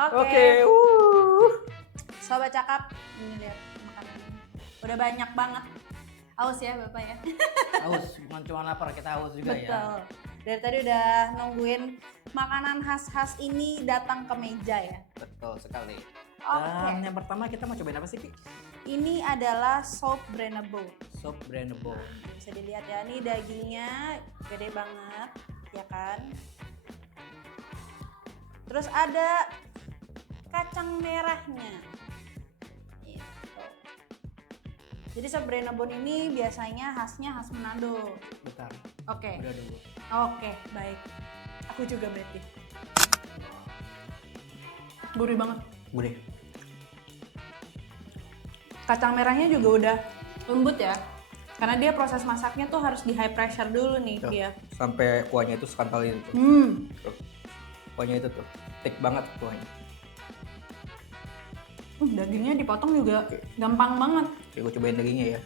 Oke. Sobat Cakap, ini lihat makanannya. Udah banyak banget. Haus ya Bapak ya? Haus, bukan cuma lapar, kita haus juga ya. Betul. Dari tadi udah nungguin makanan khas-khas ini datang ke meja ya. Betul sekali. Oke. Dan yang pertama kita mau cobain apa sih, Ki? Ini adalah sop Brennebo. Sop Brennebo. Bisa dilihat ya, ini dagingnya gede banget, ya kan? Terus ada kacang merahnya. Gitu. Jadi sop Brennebo ini biasanya khasnya khas Manado. Bentar, Oke. udah dulu. Oke, baik. Aku juga berarti. Gurih banget. Gurih. Kacang merahnya juga udah lembut ya. Karena dia proses masaknya tuh harus di high pressure dulu nih Tuh, dia. sampai kuahnya itu sekantal itu tuh. Tuh. Kuahnya itu tuh, thick banget kuahnya. Dagingnya dipotong juga gampang banget. Oke, gue cobain dagingnya ya.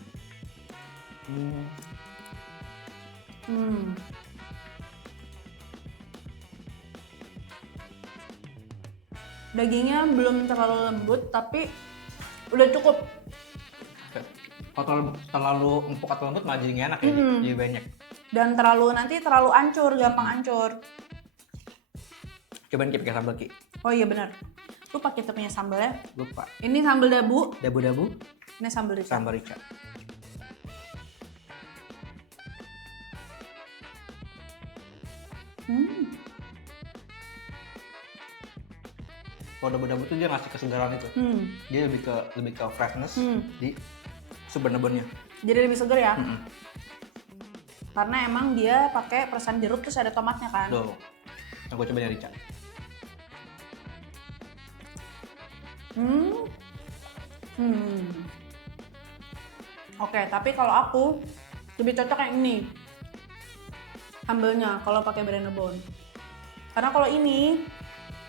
Dagingnya belum terlalu lembut tapi udah cukup. Kalau terlalu empuk atau lembut malah jadi nggak enak ya, jadi banyak. Dan nanti terlalu ancur, gampang ancur. Cobain Ki pakai sambal, Ki. Oh iya benar. Lupa kita punya sambalnya. Lupa. Ini sambal dabu, Dabu-dabu, ini sambal rica. sambal rica. Kalau dabu-dabu tuh dia ngasih kesegaran itu. Dia lebih ke freshness di sup Brennebo-nya. Jadi lebih seger ya. Karena emang dia pakai perasan jeruk terus ada tomatnya kan. Tuh. Nah, gue cobain yang rica. Oke, tapi kalau aku lebih cocok yang ini. Sambalnya kalau pakai Brennebo. Karena kalau ini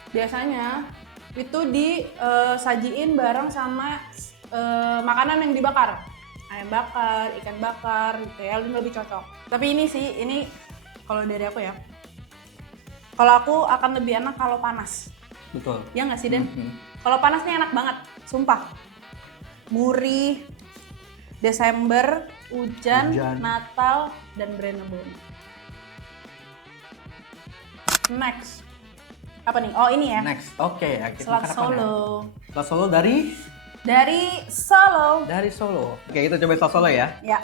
biasanya itu disajiin bareng sama makanan yang dibakar. Ayam bakar, ikan bakar gitu ya, lebih cocok. Tapi ini sih, ini kalau dari aku ya. Kalau aku akan lebih enak kalau panas. Betul. Ya nggak sih, Den? Kalau panas nih enak banget, sumpah. Gurih, Desember, hujan, Natal, dan Brennebo. Next. Apa nih? Oh ini ya. Next. Oke, kita Selat makan apa Solo. nih? Selat Solo dari Solo. Oke, kita cobain selat Solo ya. Ya.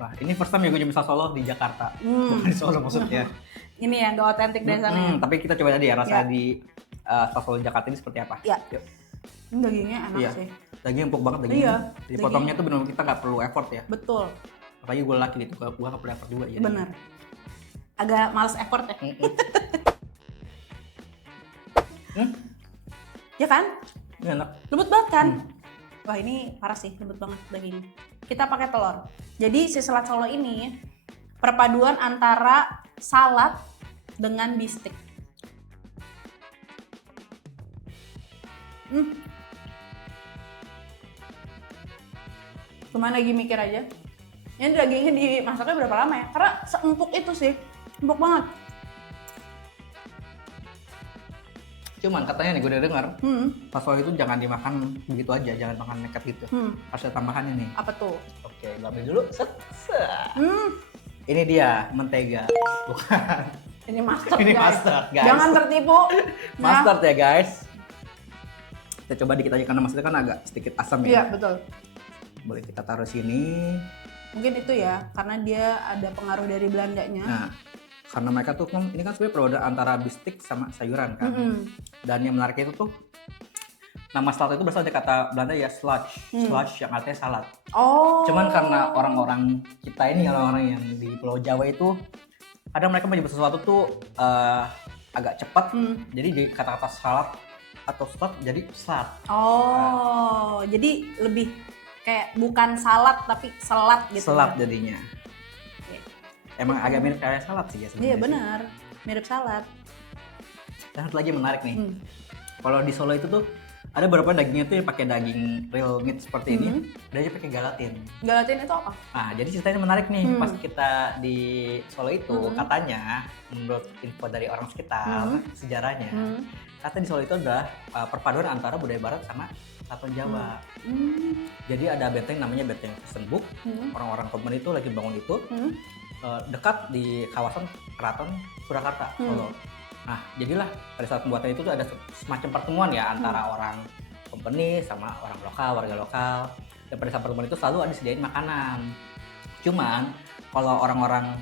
Wah, ini first time ya gue cobain selat Solo di Jakarta. Bukan di Solo maksudnya. Ini yang gak otentik dari sana ya. Tapi kita coba tadi ya rasa Ya. di selat Solo Jakarta ini seperti apa. Ya. Yuk. Ini dagingnya enak Iya. sih. Dagingnya empuk banget dagingnya. Iya, Jadi potongnya tuh benar-benar kita nggak perlu effort ya. Betul. Apalagi gue laki gitu, gue nggak perlu effort juga ya. Bener. Agak males effort ya. Ya kan? Ini enak. Lembut banget kan? Wah ini parah sih, lembut banget dagingnya. Kita pakai telur. Jadi si selat Solo ini perpaduan antara salad dengan bistik. Cuman lagi mikir aja. Ini dagingnya dimasaknya berapa lama ya? Karena seempuk itu sih, empuk banget. Cuman katanya nih gue udah dengar, selat Solo itu jangan dimakan begitu aja, jangan makan nekat gitu. Harus ada tambahannya nih. Apa tuh? Oke, gue ambil dulu. Set. Ini dia mentega. Bukan. Ini mustard, Ini guys. mustard, guys. Jangan tertipu. Mustard ya guys. Kita coba dikit aja karena mustard kan agak sedikit asam Iya ya. betul. Boleh kita taruh sini. Mungkin itu ya, karena dia ada pengaruh dari Belandanya. Nah, karena mereka tuh kan ini kan sebenarnya perbedaan antara bistik sama sayuran kan. Dan yang menarik itu tuh nama salad itu berasal dari kata Belanda ya slush, slush yang artinya salad. Oh. Cuman karena orang-orang kita ini orang-orang yang di Pulau Jawa itu kadang mereka menyebut sesuatu tuh agak cepat, jadi di kata-kata salad atau salad jadi salad. Oh, jadi lebih kayak bukan salad tapi selat gitu. Selat ya? jadinya. Emang agak mirip kayak salad sih ya sebenarnya. Iya sih. benar, mirip salad. Dan satu lagi yang menarik nih. Kalau di Solo itu tuh Ada beberapa dagingnya tuh yang pakai daging real meat seperti ini, ada aja pakai gelatin. Gelatin itu apa? Nah, jadi ceritanya menarik nih. Pas kita di Solo itu, katanya menurut info dari orang sekitar, sejarahnya, katanya di Solo itu adalah perpaduan antara budaya Barat sama Satuan Jawa. Jadi ada benteng namanya Benteng Sembuk. Orang-orang Kompeni itu lagi bangun itu dekat di kawasan Keraton Surakarta, Solo. Nah, jadilah pada saat pembuatan itu tuh ada semacam pertemuan ya antara orang Kompeni sama orang lokal, warga lokal. Dan pada saat pertemuan itu selalu ada disediain makanan. Cuman kalau orang-orang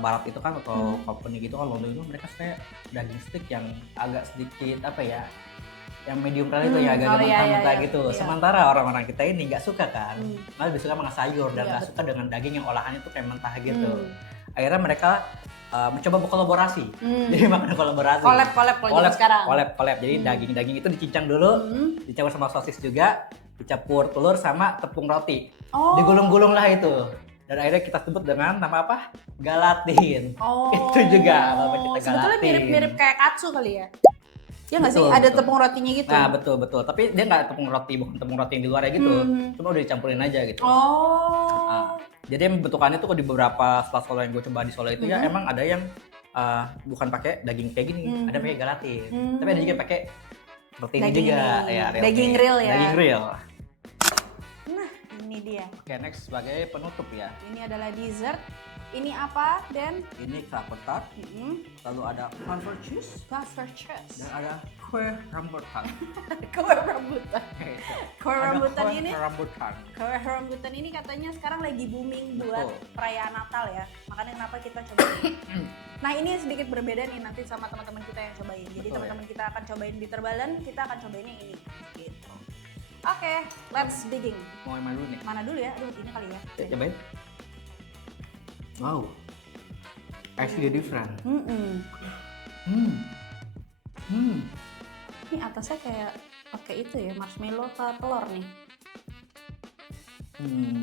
Barat itu kan atau Kompeni gitu kan Londo itu mereka suka daging stick yang agak sedikit apa ya, yang medium rare itu ya agak mentah-mentah gitu. Sementara orang-orang kita ini nggak suka kan, malah lebih suka makan sayur dan nggak suka dengan daging yang olahannya tuh kayak mentah gitu. Akhirnya mereka mencoba berkolaborasi, jadi makan kolaborasi. Collab kalau sekarang. Collab. Jadi daging itu dicincang dulu, dicampur sama sosis juga, dicampur telur sama tepung roti, digulung-gulung lah itu. Dan akhirnya kita sebut dengan nama apa? Galatin. Itu juga nama kita galatin. Sebetulnya mirip-mirip kayak katsu kali ya? Ya nggak sih? Betul, Ada betul. tepung rotinya gitu? Nah betul. Tapi dia nggak tepung roti, bukan tepung roti yang di luarnya gitu. Cuma udah dicampurin aja gitu. Jadi yang bentukannya tuh di beberapa sekolah yang gue coba di Solo itu ya emang ada yang bukan pakai daging kayak gini, ada pakai gelatin. Tapi ada juga yang pakai seperti ini juga, ya, daging real ya. Daging real. Nah, ini dia. Oke, next sebagai penutup ya. Ini adalah dessert. Ini apa, Den? Ini cracker tart, lalu ada wafer cheese, dan ada kue rambutan. Kue rambutan. Kue rambutan Ada ini. kue rambutan. Kue rambutan ini katanya sekarang lagi booming buat Betul. perayaan Natal ya. Makanya kenapa kita cobain. Nah, ini sedikit berbeda nih nanti sama teman-teman kita yang cobain. Jadi Betul, teman-teman kita akan cobain bitter balance, kita akan cobainnya ini. Gitu. Oke, let's digging. Mau yang mana dulu nih? Mana dulu ya? Aduh, ini kali ya. Cobain. Wow, actually different. Ini atasnya kayak pakai itu ya, marshmallow atau telur nih.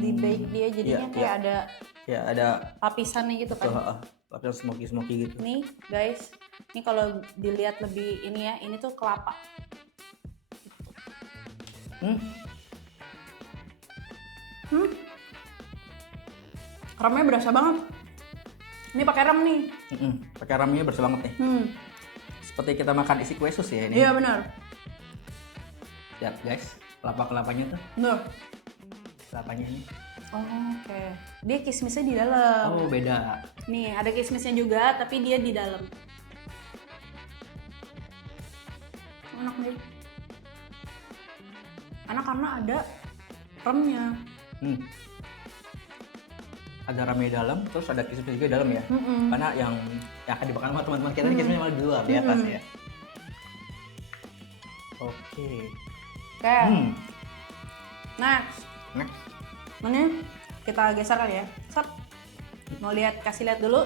Di bake dia jadinya kayak ada Ya ada lapisannya gitu kan. lapisan smoky gitu. Nih guys, ini kalau dilihat lebih ini ya, ini tuh kelapa. Remnya berasa banget. Ini pakai rem nih. Pakai ramnya bersih banget nih. Seperti kita makan isi kue sus ya ini. Iya benar. Lihat guys, kelapanya tuh. Tuh. Kelapanya ini. Oke. Dia kismisnya di dalam. Oh beda. Nih, ada kismisnya juga, tapi dia di dalam. Enak nih. Enak karena ada remnya. Ada ramnya di dalam, terus ada kismis juga di dalam ya. Karena yang akan dimakan sama teman-teman kita ini kismisnya malah di luar, di atas ya. Oke. Next. Ini kita geser kali ya. Set. Mau kasih lihat dulu.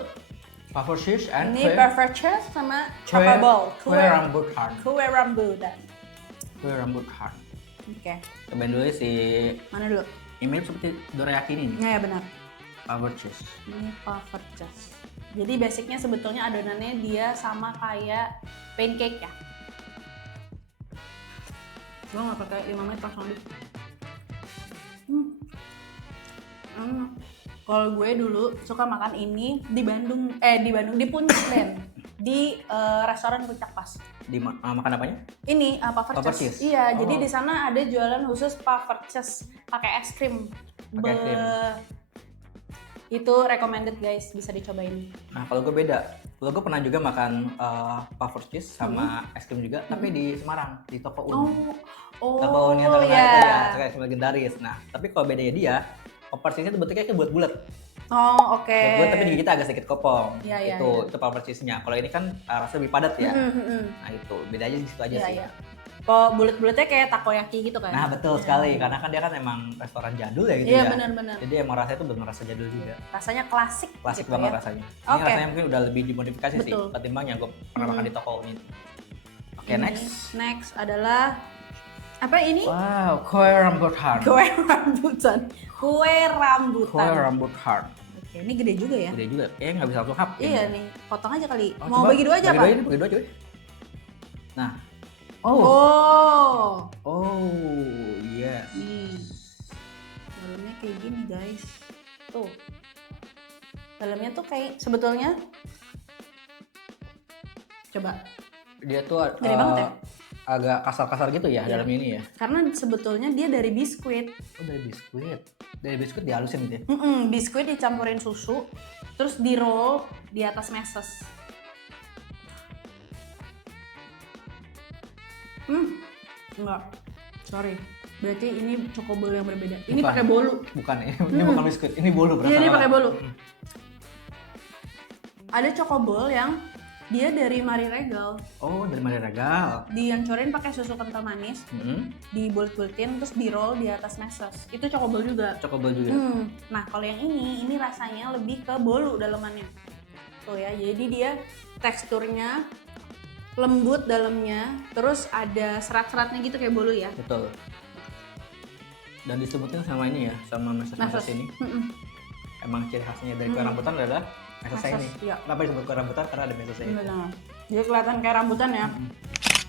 Wafer cheese and Ini perfect cheese sama chocolate ball. Kue rambutan. Kue rambutan. Kue rambutan. Oke. Cobain dulu si Mana dulu? ini mirip seperti dorayaki ini. Nah, ya benar. Wafer cheese. Ini perfect cheese. Jadi basicnya sebetulnya adonannya dia sama kayak pancake ya. Gue nggak pakai 5 menit langsung habis. Kalau gue dulu suka makan ini di Bandung, di Puncak Den, di restoran Puncak Pas. Makan apanya? Ini puffer Puffer cheese. cheese. Iya, jadi di sana ada jualan khusus puffer cheese pakai es krim. Pakai es krim. Itu recommended guys, bisa dicobain. Nah kalau gue beda, kalau gue pernah juga makan puffer cheese sama es krim juga, tapi di Semarang di toko Uni. Toko Uni yang terkenal itu ya, kayak legendaris. Nah tapi kalau bedanya dia, puffer cheese-nya tuh bentuknya kayak bulat-bulat. Oh oke. Bulat tapi di kita agak sedikit kopong. Iya, Itu puffer cheese-nya. Kalau ini kan rasanya lebih padat ya. Nah itu bedanya di situ aja sih. Iya. Kok bulat-bulatnya kayak takoyaki gitu kan? Nah betul sekali, karena kan dia kan emang restoran jadul ya gitu Iya ya. benar-benar. Jadi emang rasanya tuh benar rasa jadul juga. Rasanya klasik. Klasik gitu banget ya. rasanya. Ini Oke. rasanya mungkin udah lebih dimodifikasi sih Betul. ketimbang yang gue pernah makan di toko ini. Oke, next. Next adalah apa ini? Wow, kue rambutan. Kue rambutan. Kue rambutan. Kue rambutan. Oke, ini gede juga ya. Gede juga, kayaknya nggak bisa langsung hap. Iya nih, potong aja kali. Oh, Mau coba bagi dua aja apa? Bagi dua coy. Nah, Oh. kayak gini guys. Tuh. Dalamnya tuh kayak sebetulnya coba. Dia tuh Gede banget ya? agak kasar-kasar gitu ya dalam ini ya. Karena sebetulnya dia dari biskuit. Oh, dari biskuit. Dari biskuit dihalusin gitu ya. Biskuit dicampurin susu, terus di roll di atas meses. Enggak. Sorry. Berarti ini cokobol yang berbeda. Ini pakai bolu. Bukan ya. Ini bukan biskuit. Ini bolu berasa. Iya, ini pakai bolu. Ada cokobol yang dia dari Marie Regal. Oh, dari Marie Regal. Dihancurin pakai susu kental manis, dibulet-buletin terus di roll di atas meses. Itu cokobol juga. Cokobol juga. Nah, kalau yang ini rasanya lebih ke bolu dalamannya. Tuh ya, jadi dia teksturnya lembut dalamnya, terus ada serat-seratnya gitu kayak bolu ya. Betul. Dan disebutin sama ini ya, sama meses ini. Emang ciri khasnya dari kue rambutan adalah mesesnya ini. Iya. Kenapa disebut kue rambutan? Karena ada mesesnya ini. Benar. Jadi kelihatan kayak rambutan ya.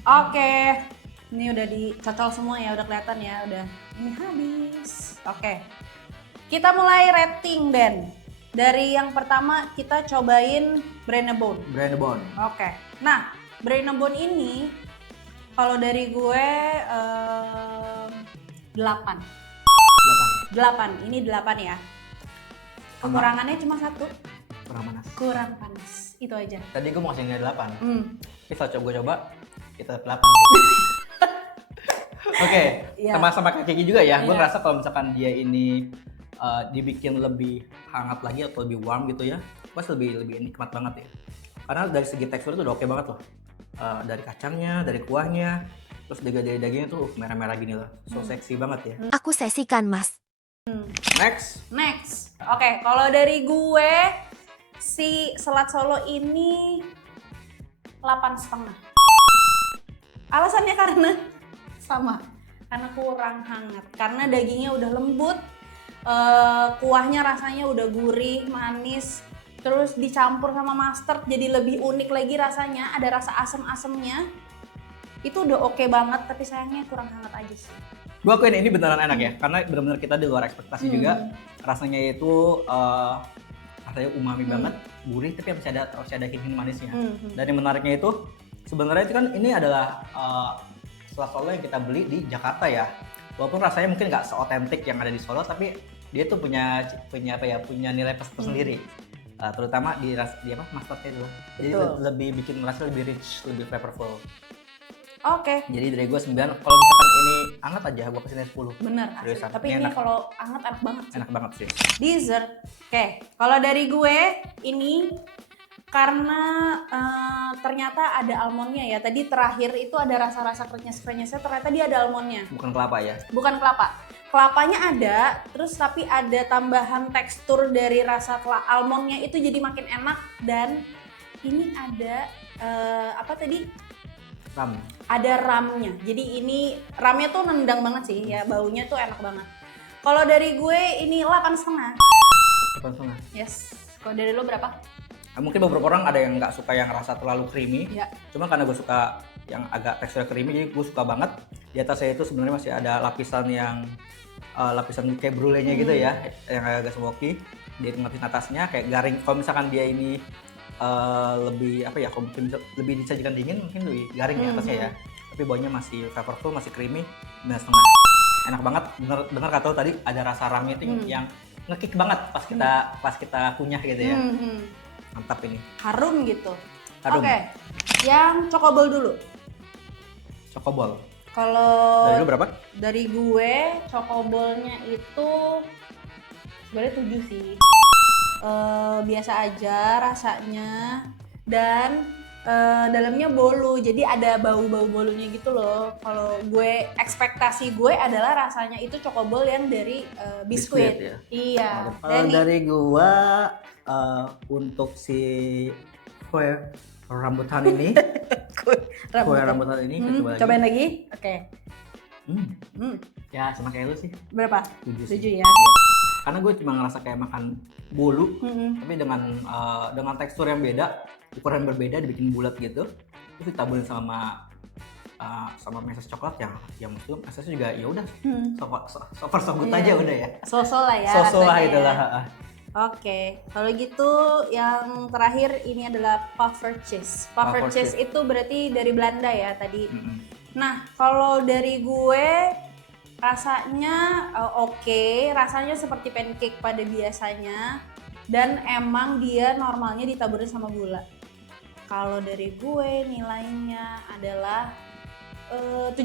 Oke. Ini udah dicocol semua ya, udah kelihatan ya, udah. Ini habis. Oke. Kita mulai rating Den. Dari yang pertama kita cobain Brennebone. Brennebone. Oke. Nah, Brennebone ini kalau dari gue 8. 8. Ini 8 ya. Kekurangannya cuma satu. Kurang panas. Kurang panas. Itu aja. Tadi gue mau kasih 8. Tapi setelah gue coba, kita 8. Oke, sama-sama kayak Kiki juga ya. Gue ngerasa kalau misalkan dia ini dibikin lebih hangat lagi atau lebih warm gitu ya, pasti lebih nikmat banget ya. Karena dari segi tekstur itu udah oke banget loh. Dari kacangnya, dari kuahnya, terus juga dari dagingnya tuh merah-merah gini loh. So seksi banget ya. Aku sesikan, Mas. Next. Oke, kalau dari gue si selat Solo ini 8,5. Alasannya karena sama, karena kurang hangat. Karena dagingnya udah lembut, kuahnya rasanya udah gurih, manis, terus dicampur sama mustard jadi lebih unik lagi rasanya. Ada rasa asem-asemnya. Itu udah oke banget, tapi sayangnya kurang hangat aja sih. Gue akuin ini beneran enak ya, karena bener-bener kita di luar ekspektasi juga. Rasanya itu rasanya umami banget, gurih, tapi masih ada hint manisnya. Dan yang menariknya itu sebenarnya itu kan ini adalah selat Solo yang kita beli di Jakarta ya. Walaupun rasanya mungkin nggak seotentik yang ada di Solo, tapi dia tuh punya nilai plus tersendiri. Terutama di mustardnya itu. Jadi lebih bikin rasa lebih rich, lebih flavorful. Oke. Jadi dari gue 9, kalau misalkan ini hangat aja gue kasih 10. Bener, seriusan. tapi ini kalau hangat enak banget sih. Enak banget sih. Dessert. Oke, kalau dari gue ini karena ternyata ada almondnya ya. Tadi terakhir itu ada rasa-rasa krenyes-krenyesnya, ternyata dia ada almondnya. Bukan kelapa ya? Bukan kelapa. Kelapanya ada, terus tapi ada tambahan tekstur dari rasa almondnya itu jadi makin enak. Dan ini ada apa tadi? Ram. Ada ramnya. Jadi ini ramnya tuh nendang banget sih ya, baunya tuh enak banget. Kalau dari gue ini 8,5. 8,5. Yes. Kalau dari lo berapa? Mungkin beberapa orang ada yang nggak suka yang rasa terlalu creamy. Ya. Cuma karena gue suka yang agak teksturnya creamy, jadi gue suka banget. Di atasnya itu sebenarnya masih ada lapisan kayak brulee-nya gitu ya, yang agak smoky. Di atasnya kayak garing. Kalau misalkan dia ini lebih kalau mungkin lebih disajikan dingin mungkin lebih garing ya atasnya ya, tapi baunya masih flavorful, masih creamy, 9,5. Enak banget. Bener kata lo tadi ada rasa ramnya itu yang ngekick banget pas kita kunyah gitu ya. Mantap ini. Harum gitu. Harum. Oke. Yang cokobol dulu. Cokobol. Kalau Dari lu berapa? Dari gue cokobolnya itu sebenarnya 7 sih. Biasa aja rasanya dan dalamnya bolu, jadi ada bau-bau bolunya gitu loh. Kalau gue ekspektasi gue adalah rasanya itu cokobol yang dari biskuit. Ya? Iya. Dari gua untuk si kue rambutan ini, kue rambutan ini kita coba lagi. Cobain lagi. Oke. Ya sama kayak lu sih. Berapa? 7 ya. Karena gue cuma ngerasa kayak makan bolu, tapi dengan tekstur yang beda, ukuran berbeda, dibikin bulat gitu, terus ditaburin sama sama meses coklat ya maksudnya mesesnya juga ya udah so far so good aja udah ya. So-so lah ya. So lah rasanya itulah. ya. Oke, kalau gitu yang terakhir ini adalah puffer cheese. Puffer cheese itu berarti dari Belanda ya tadi. Nah, kalau dari gue rasanya oke, rasanya seperti pancake pada biasanya dan emang dia normalnya ditaburin sama gula. Kalau dari gue nilainya adalah 7,5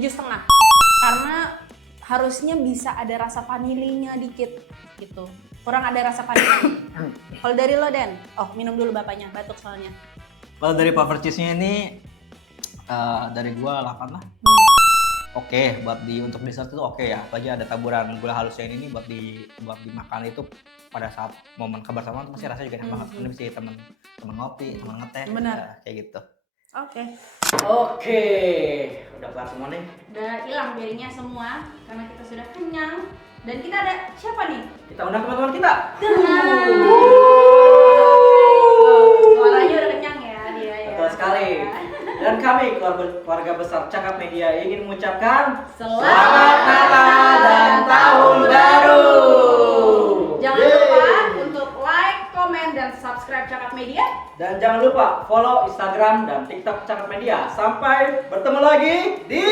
karena harusnya bisa ada rasa vanilinya dikit gitu. Kurang ada rasa vanili. Kalau dari lo Den, minum dulu bapaknya, batuk soalnya. Kalau dari puffer cheese-nya ini dari gua 8 lah. Oke, buat untuk dessert itu oke ya. Apalagi ada taburan gula halusnya ini buat dimakan itu pada saat momen kebersamaan pasti rasanya juga enak banget. Ini bisa temen ngopi, temen ngeteh, ya, kayak gitu. Oke, udah kelar semua nih. Udah hilang piringnya semua karena kita sudah kenyang. Dan kita ada siapa nih? Kita undang teman-teman kita. Suaranya udah kenyang ya dia ya. Betul sekali. Dan kami keluarga besar Cakap Media ingin mengucapkan Selamat Natal dan Tahun Baru. Jangan lupa untuk like, komen, dan subscribe Cakap Media. Dan jangan lupa follow Instagram dan TikTok Cakap Media. Sampai bertemu lagi di